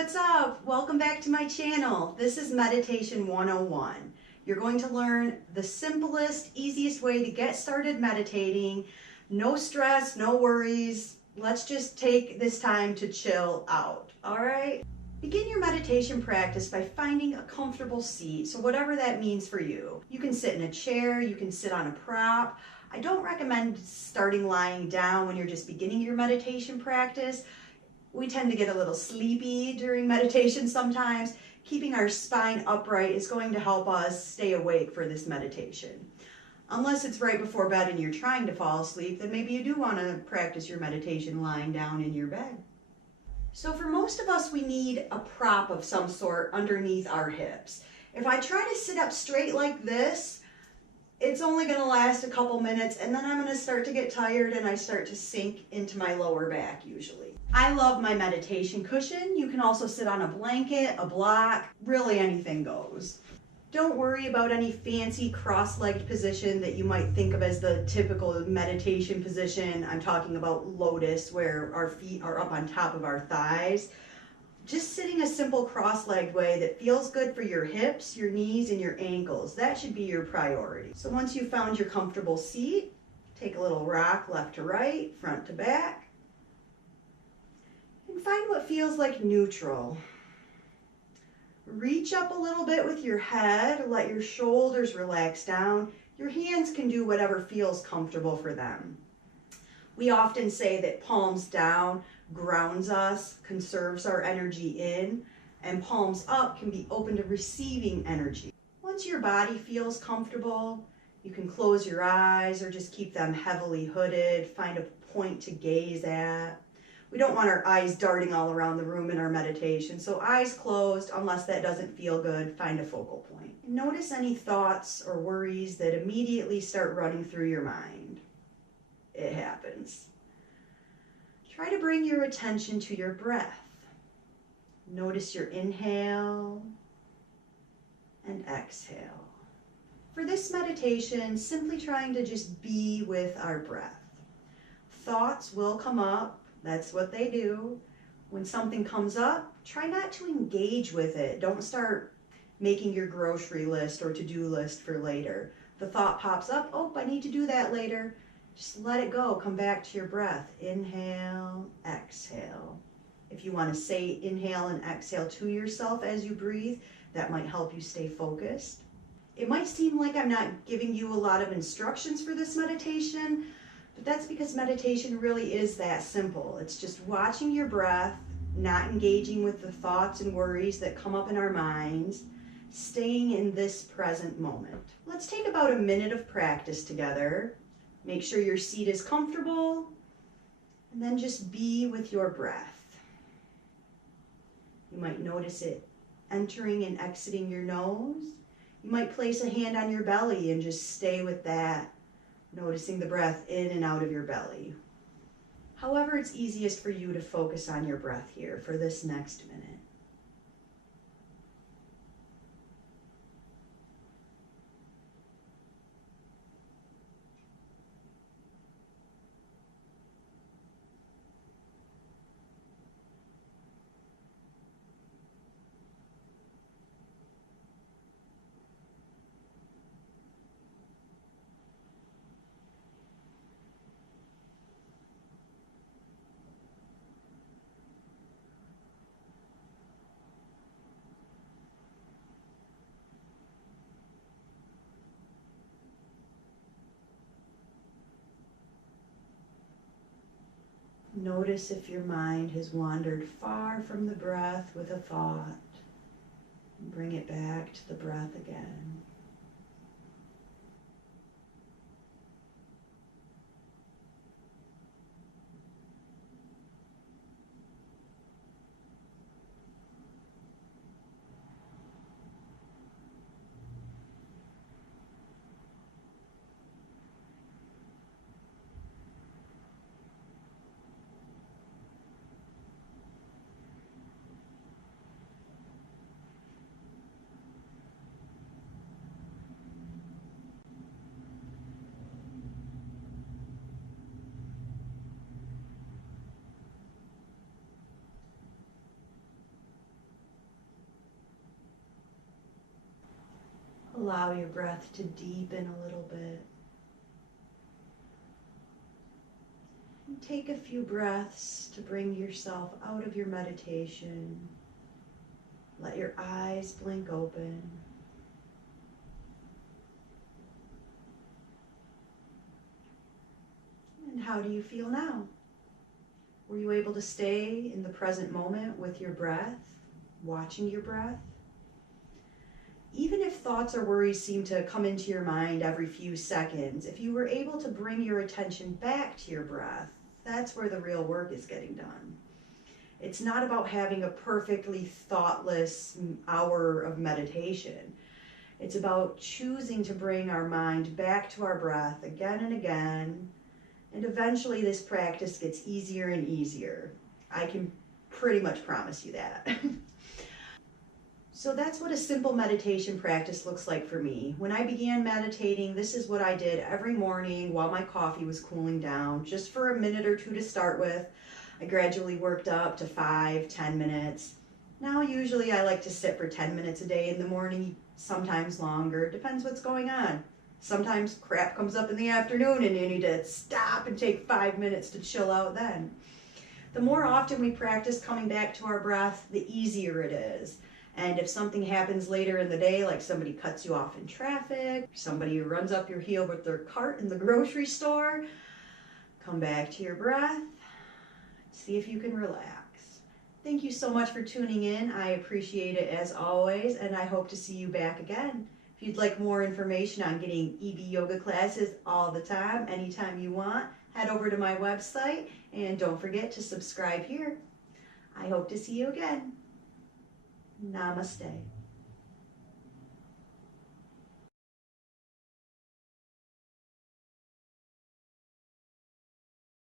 what's up? Welcome back to my channel. This is Meditation 101. You're going to learn the simplest, easiest way to get started meditating. No stress, no worries. Let's just take this time to chill out, all right? Begin your meditation practice by finding a comfortable seat, so whatever that means for you. You can sit in a chair, you can sit on a prop. I don't recommend starting lying down when you're just beginning your meditation practice. We tend to get a little sleepy during meditation sometimes. Keeping our spine upright is going to help us stay awake for this meditation. Unless it's right before bed and you're trying to fall asleep, then maybe you do want to practice your meditation lying down in your bed. So for most of us, we need a prop of some sort underneath our hips. If I try to sit up straight like this, it's only going to last a couple minutes, and then I'm going to start to get tired and I start to sink into my lower back usually. I love my meditation cushion. You can also sit on a blanket, a block, really anything goes. Don't worry about any fancy cross-legged position that you might think of as the typical meditation position. I'm talking about lotus, where our feet are up on top of our thighs. Just sitting a simple cross-legged way that feels good for your hips, your knees, and your ankles. That should be your priority. So once you've found your comfortable seat, take a little rock left to right, front to back, and find what feels like neutral. Reach up a little bit with your head, let your shoulders relax down. Your hands can do whatever feels comfortable for them. We often say that palms down grounds us, conserves our energy in, and palms up can be open to receiving energy. Once your body feels comfortable, you can close your eyes or just keep them heavily hooded, find a point to gaze at. We don't want our eyes darting all around the room in our meditation, so eyes closed, unless that doesn't feel good, find a focal point. Notice any thoughts or worries that immediately start running through your mind. It happens. Try to bring your attention to your breath. Notice your inhale and exhale. For this meditation, simply trying to just be with our breath. Thoughts will come up. That's what they do. When something comes up, try not to engage with it. Don't start making your grocery list or to-do list for later. The thought pops up, oh, I need to do that later. Just let it go. Come back to your breath. Inhale, exhale. If you want to say inhale and exhale to yourself as you breathe, that might help you stay focused. It might seem like I'm not giving you a lot of instructions for this meditation, but that's because meditation really is that simple. It's just watching your breath, not engaging with the thoughts and worries that come up in our minds, staying in this present moment. Let's take about a minute of practice together. Make sure your seat is comfortable, and then just be with your breath. You might notice it entering and exiting your nose. You might place a hand on your belly and just stay with that, noticing the breath in and out of your belly. However, it's easiest for you to focus on your breath here for this next minute. Notice if your mind has wandered far from the breath with a thought. Bring it back to the breath again. Allow your breath to deepen a little bit. And take a few breaths to bring yourself out of your meditation. Let your eyes blink open. And how do you feel now? Were you able to stay in the present moment with your breath, watching your breath? Even if thoughts or worries seem to come into your mind every few seconds, if you were able to bring your attention back to your breath, that's where the real work is getting done. It's not about having a perfectly thoughtless hour of meditation. It's about choosing to bring our mind back to our breath again and again, and eventually this practice gets easier and easier. I can pretty much promise you that. So that's what a simple meditation practice looks like for me. When I began meditating, this is what I did every morning while my coffee was cooling down, just for a minute or two to start with. I gradually worked up to 5-10 minutes. Now usually I like to sit for 10 minutes a day in the morning, sometimes longer, depends what's going on. Sometimes crap comes up in the afternoon and you need to stop and take 5 minutes to chill out then. The more often we practice coming back to our breath, the easier it is. And if something happens later in the day, like somebody cuts you off in traffic, somebody runs up your heel with their cart in the grocery store, come back to your breath, see if you can relax. Thank you so much for tuning in. I appreciate it as always, and I hope to see you back again. If you'd like more information on getting EB yoga classes all the time, anytime you want, head over to my website, and don't forget to subscribe here. I hope to see you again. Namaste.